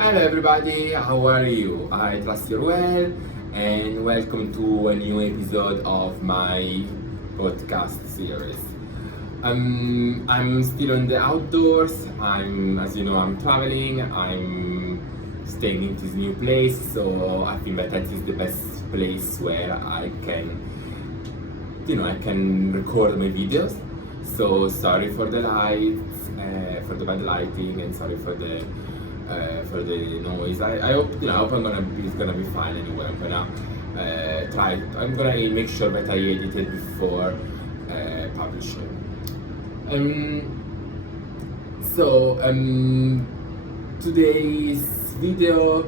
Hello everybody, how are you? I trust you're well and welcome to a new episode of my podcast series. I'm still on the outdoors. As you know, I'm traveling. I'm staying in this new place, so I think that is the best place where I can record my videos. So sorry for the lights, for the bad lighting, and sorry for the noise. I hope it's gonna be fine anyway. I'm gonna try. I'm gonna make sure that I edit it before publishing. Today's video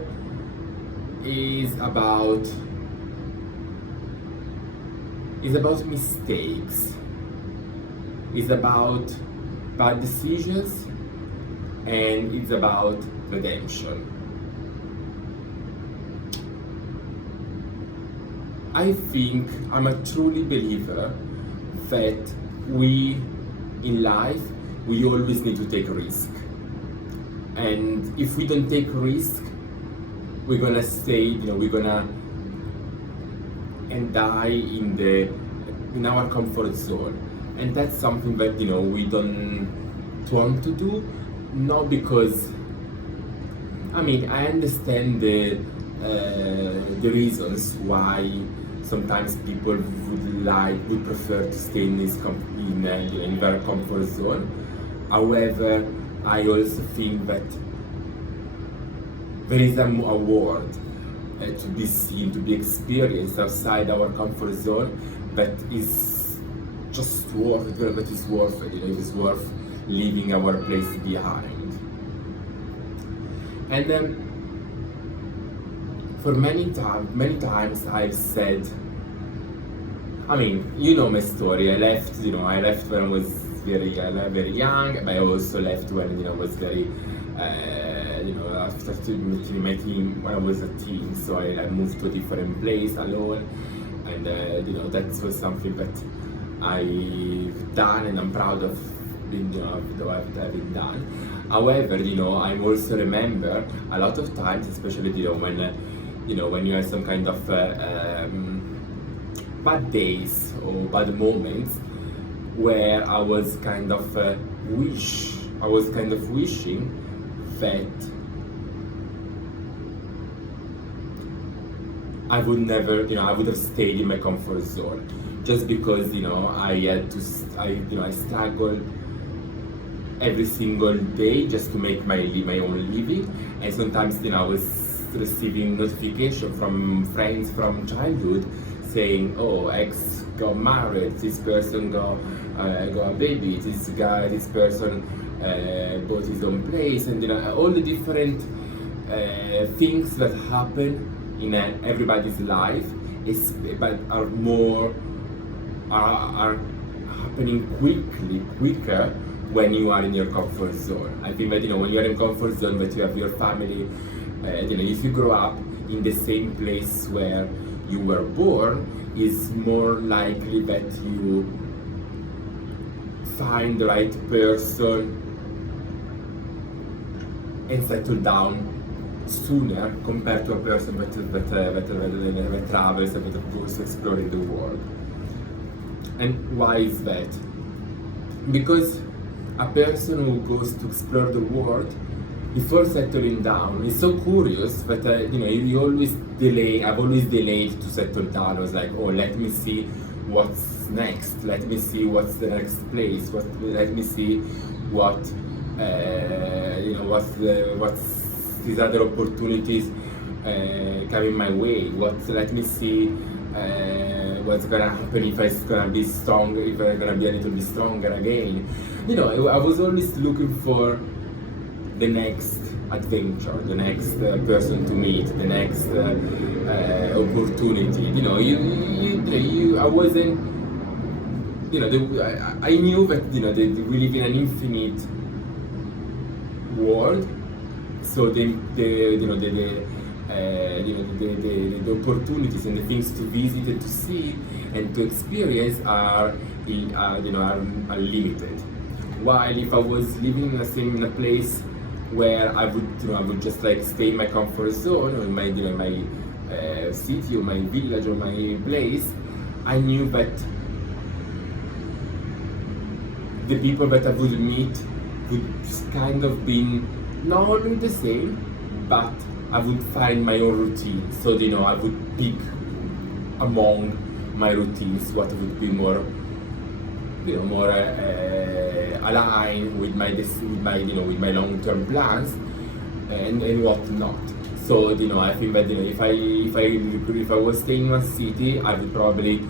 is about mistakes. It's about bad decisions, and it's about redemption. I think I'm a truly believer that in life we always need to take a risk, and if we don't take risk, we're gonna and die in our comfort zone, and that's something that we don't want to do. Not because I understand the reasons why sometimes people would prefer to stay in in their comfort zone. However, I also think that there is a world to be seen, to be experienced outside our comfort zone that is just worth it. That is worth it. It is worth leaving our place behind. And then, for many times I've said, you know my story. I left when I was very young, but I also left when I was very, after meeting my team when I was a teen. So I moved to a different place alone, and that was something that I've done, and I'm proud of having done. However, I also remember a lot of times, especially when you have some kind of bad days or bad moments, where I was kind of wishing that I would have stayed in my comfort zone, just because I struggled every single day just to make my own living, and sometimes I was receiving notification from friends from childhood saying, "Oh, ex got married, this person got a baby, this person bought his own place," and all the different things that happen in everybody's life but are happening quicker when you are in your comfort zone. I think that when you are in comfort zone, that you have your family, if you grow up in the same place where you were born, it's more likely that you find the right person and settle down sooner compared to a person that travels and that goes exploring the world. And why is that? Because a person who goes to explore the world, before settling down, is so curious that you always delay. I've always delayed to settle down. I was like, oh, let me see what's next. Let me see what's the next place. Let me see what's these other opportunities coming my way. Let me see what's gonna happen if I'm gonna be strong, if I'm gonna be a little bit stronger again. I was always looking for the next adventure, the next person to meet, the next opportunity. I wasn't. I knew that we live in an infinite world, so the opportunities and the things to visit and to see and to experience are limited. While if I was living in a place where I would just like stay in my comfort zone or in my, my city or my village or my place. I knew that the people that I would meet would kind of be not only the same, but I would find my own routine. So I would pick among my routines what would be more, more aligned with my with my long-term plans and what not. So I think that if I was staying in one city, I would probably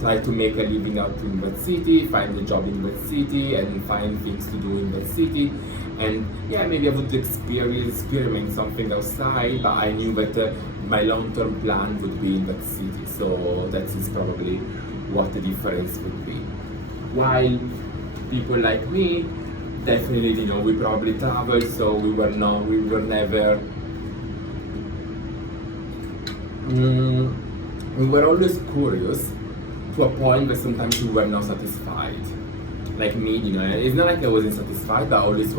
try to make a living out in that city, find a job in that city, and find things to do in that city. And yeah, maybe I would experiment something outside, but I knew that my long-term plan would be in that city. So that is probably what the difference would be. While people like me, definitely, we probably traveled, so we were never. We were always curious to a point where sometimes we were not satisfied. Like me, it's not like I wasn't satisfied, but I always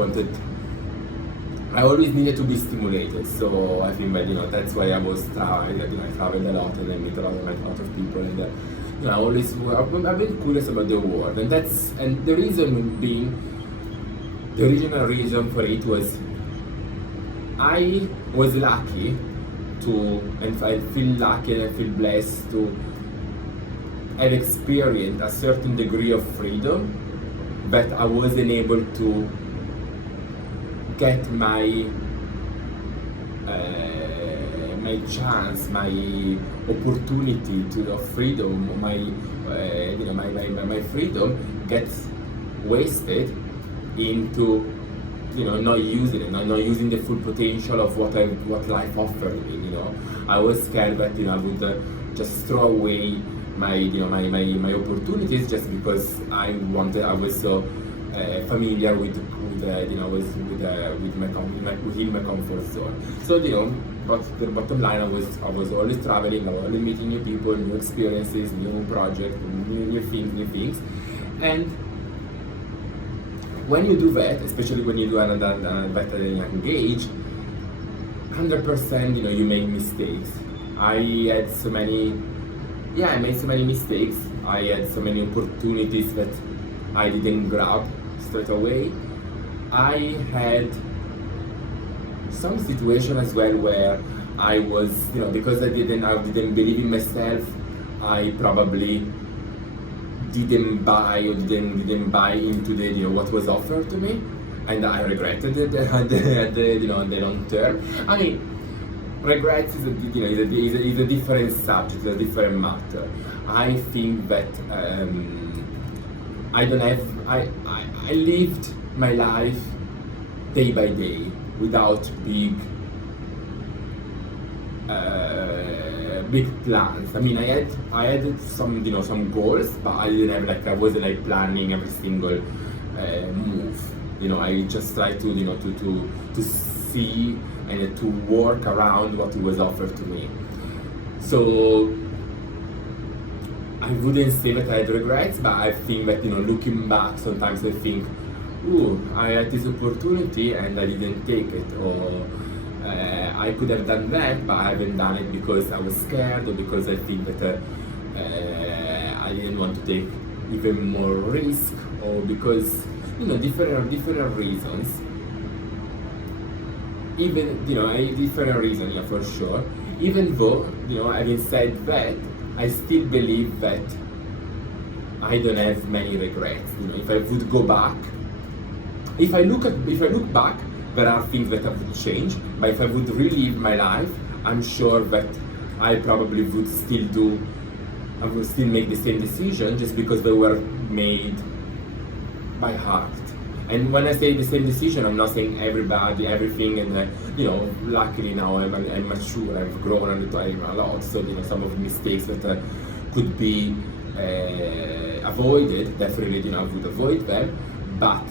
needed to be stimulated. So I think that that's why I was I traveled a lot and I met a lot of people, and I've been curious about the world, and the reason being, the original reason for it was I was lucky and I feel lucky and I feel blessed to have experienced a certain degree of freedom that I wasn't able to get my chance, my opportunity of freedom, my freedom gets wasted into not using it, not using the full potential of what life offered me. I was scared that I would just throw away my opportunities just because I was so familiar with my comfort zone. So but the bottom line, I was always traveling, I was always meeting new people, new experiences, new projects, new things, and when you do that, especially when you do that at a young age, 100% you make mistakes. I made so many mistakes. I had so many opportunities that I didn't grab straight away. I had some situation as well where I was, because I didn't believe in myself, I probably didn't buy into the what was offered to me, and I regretted it at the long term. I mean, regret is a different subject, a different matter. I think that I lived my life day by day without big plans. I mean, I had some goals, but I didn't have I wasn't planning every single move. I just tried to see and to work around what was offered to me. So I wouldn't say that I had regrets, but I think that looking back, sometimes I think, ooh, I had this opportunity and I didn't take it, or I could have done that, but I haven't done it because I was scared, or because I think that I didn't want to take even more risk, or because different reasons. Even different reasons, yeah, for sure. Even though having said that, I still believe that I don't have many regrets. If I would go back, if I look back, there are things that I would change. But if I would relive my life, I'm sure that I probably would still make the same decision, just because they were made by heart. And when I say the same decision, I'm not saying everything, and luckily now I'm mature, I've grown and I'm a lot. So some of the mistakes that could be avoided, definitely I would avoid them. But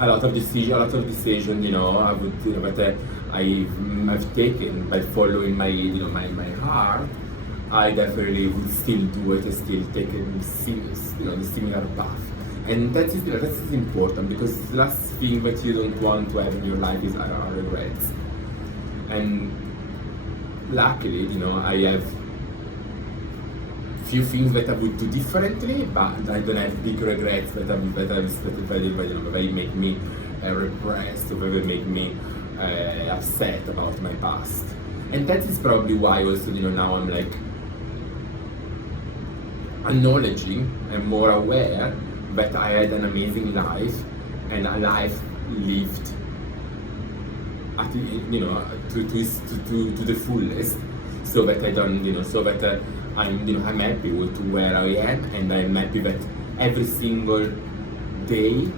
a lot of decision, I would that I've taken by following my my heart. I definitely would still do it and still take the similar path. And that is important, because the last thing that you don't want to have in your life is regrets. And luckily, I have few things that I would do differently, but I don't have big regrets that make me repressed, or that make me upset about my past. And that is probably why also, now I'm like acknowledging and more aware that I had an amazing life, and a life lived at to the fullest, so that I don't so that I'm happy with where I am, and I'm happy that every single day,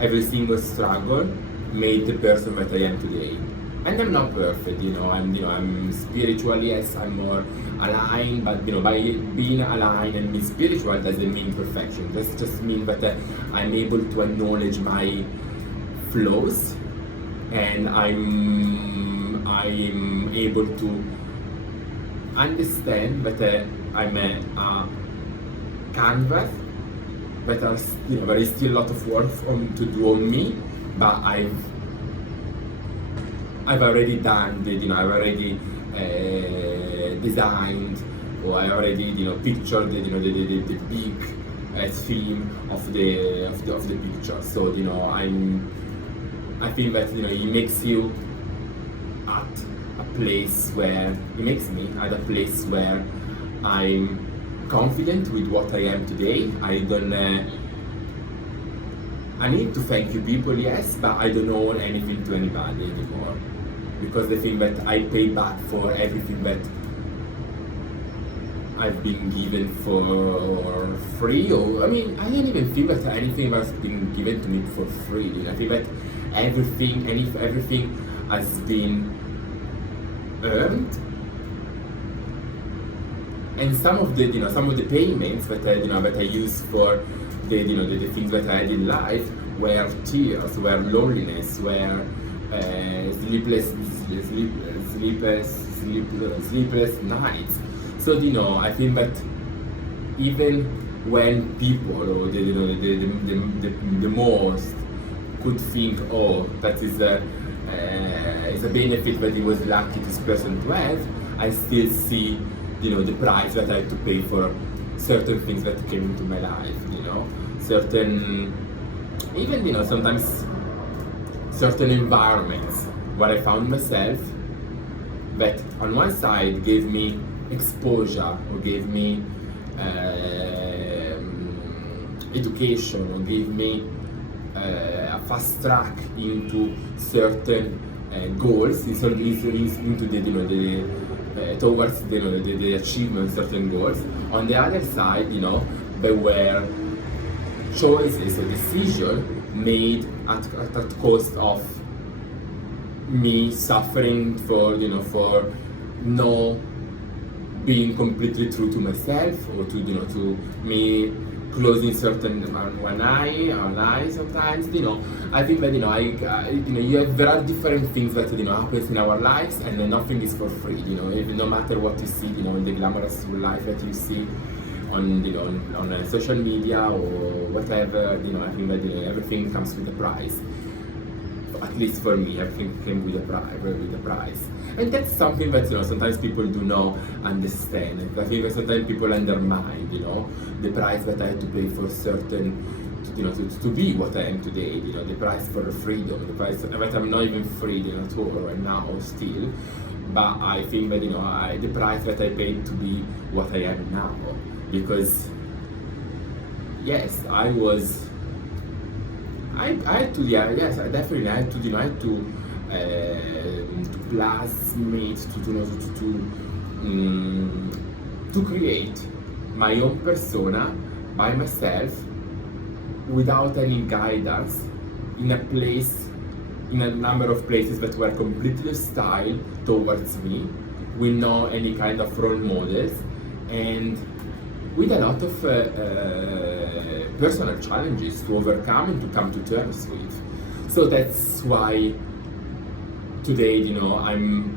every single struggle made the person that I am today. And I'm not perfect, I'm spiritually, yes, I'm more aligned, but by being aligned and being spiritual doesn't mean perfection. That just means that I'm able to acknowledge my flaws, and I'm able to understand that I'm a canvas, that there is still a lot of work to do on me, but I've already done I've already designed, or I already pictured the big theme of the picture. So I think that it makes you at a place where it makes me at a place where I'm confident with what I am today. I need to thank you people, yes, but I don't owe anything to anybody anymore, because the thing that I pay back for everything that I've been given for free, or I don't even feel that anything has been given to me for free. I feel that everything has been earned, and some of the payments that I use for the things that I had in life were tears, were loneliness, were sleepless nights. So I think that even when people, or the most could think, oh, that is a benefit that he was lucky this person to have, I still see the price that I had to pay for certain things that came into my life, certain, even sometimes certain environments where I found myself, that on one side gave me exposure, or gave me education, or gave me a fast track into certain goals, into towards the achievement of certain goals. On the other side, there were choices or decisions made at cost of me suffering for no being completely true to myself, or to me closing certain one eye sometimes. I think that there are different things that happens in our lives, and nothing is for free. No matter what you see, in the glamorous life that you see on social media or whatever, I think that everything comes with a price. At least for me, everything came with a price. And that's something that sometimes people do not understand. I think that sometimes people undermine the price that I had to pay for certain, to be what I am today. The price for freedom, the price that I'm not even free at all right now still. But I think that the price that I paid to be what I am now, because yes, I had to, yes, I definitely had to, to plasmate, to create my own persona by myself, without any guidance, in a number of places that were completely hostile towards me, with no any kind of role models, and with a lot of personal challenges to overcome and to come to terms with. So that's why today, I'm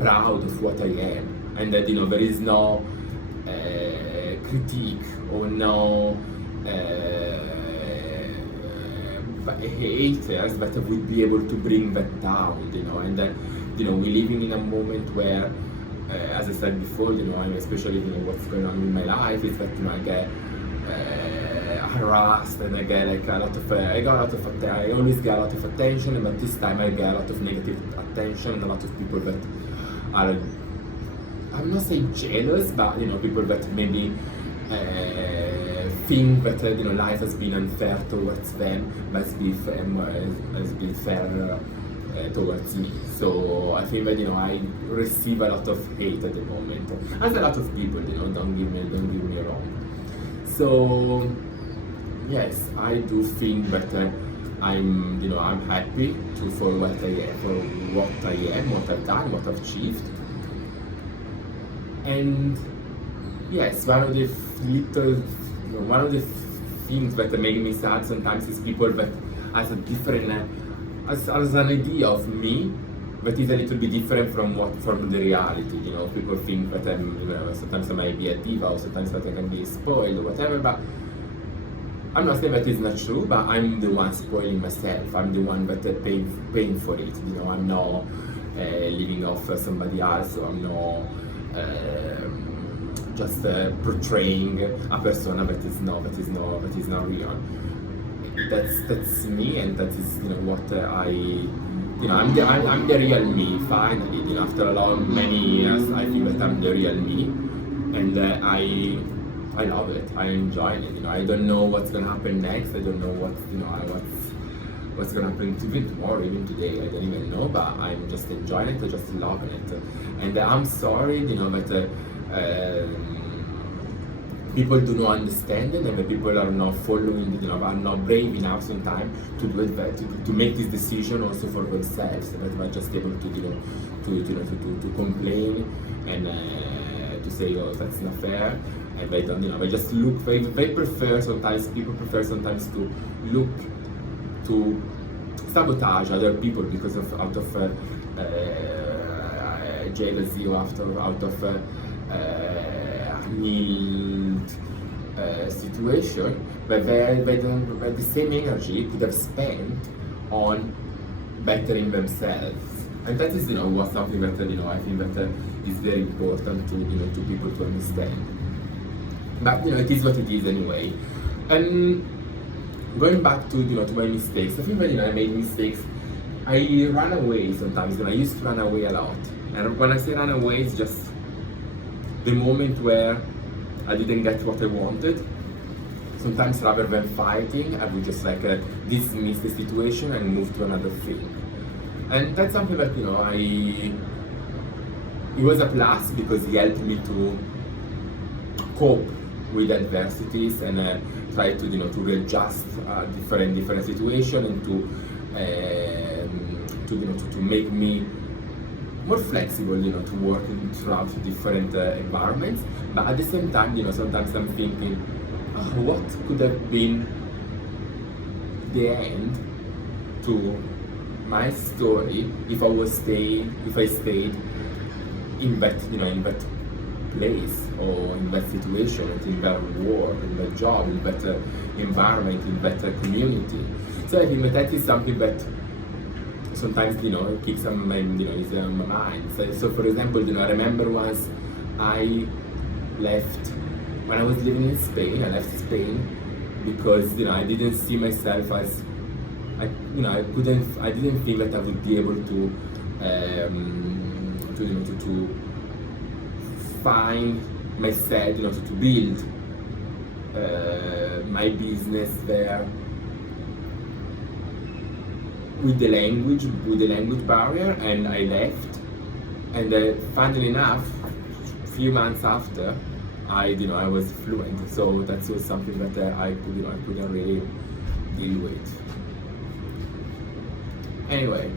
proud of what I am, and that there is no critique, or no haters that would be able to bring that down, and then, we're living in a moment where, as I said before, I'm especially, what's going on in my life is that, I get harassed, and I get like a lot of, I always get a lot of attention, but this time I get a lot of negative attention, and a lot of people that are, I'm not saying jealous, but people that maybe think that life has been unfair towards them, but has been fair towards me. So I think that I receive a lot of hate at the moment, as a lot of people. Don't give me wrong. So yes, I do think that I'm happy for what I am, what I've done, what I've achieved. And yes, one of the things that make me sad sometimes is people that has a different as an idea of me that is a little bit different from the reality. People think that sometimes I might be a diva, or sometimes that I can be spoiled or whatever, but I'm not saying that it's not true, but I'm the one spoiling myself. I'm the one that paying for it. I'm not living off somebody else, or I'm not just portraying a persona that is not real. That's me, and that is what I'm the real me. Finally, after many years, I feel that I'm the real me, and I love it. I enjoy it. I don't know what's gonna happen next. I don't know what's gonna happen even tomorrow, even today. I don't even know, but I'm just enjoying it. I'm just loving it. And I'm sorry, that people do not understand it, and the people are not following, are not brave enough sometimes to do it, to make this decision also for themselves. That are just able to complain and to say, oh, that's not fair. And they don't, they just look. They prefer sometimes. People prefer sometimes to look to sabotage other people because out of jealousy, or out of need situation, but the same energy could have spent on bettering themselves. And that is, was something that I think that is very important to people to understand. But it is what it is anyway. And going back to to my mistakes, I think that I made mistakes. I run away sometimes, and I used to run away a lot. And when I say run away, it's just the moment where I didn't get what I wanted. Sometimes rather than fighting, I would just dismiss the situation and move to another thing. And that's something that it was a plus, because it helped me to cope with adversities and try to to readjust different situation, and to make me more flexible, to work throughout different environments. But at the same time, sometimes I'm thinking, what could have been the end to my story if I stayed in that, in that place, or in that situation, in that work, in that job, in that environment, in that community. So I think that is something that sometimes keeps on my is on my mind. So for example, I remember once I left when I was living in Spain. I left Spain because I didn't see myself as I didn't think that I would be able to find myself, to build my business there with the language barrier. And I left, and funnily enough, few months after, I was fluent. So that was something that I couldn't really deal with. Anyway,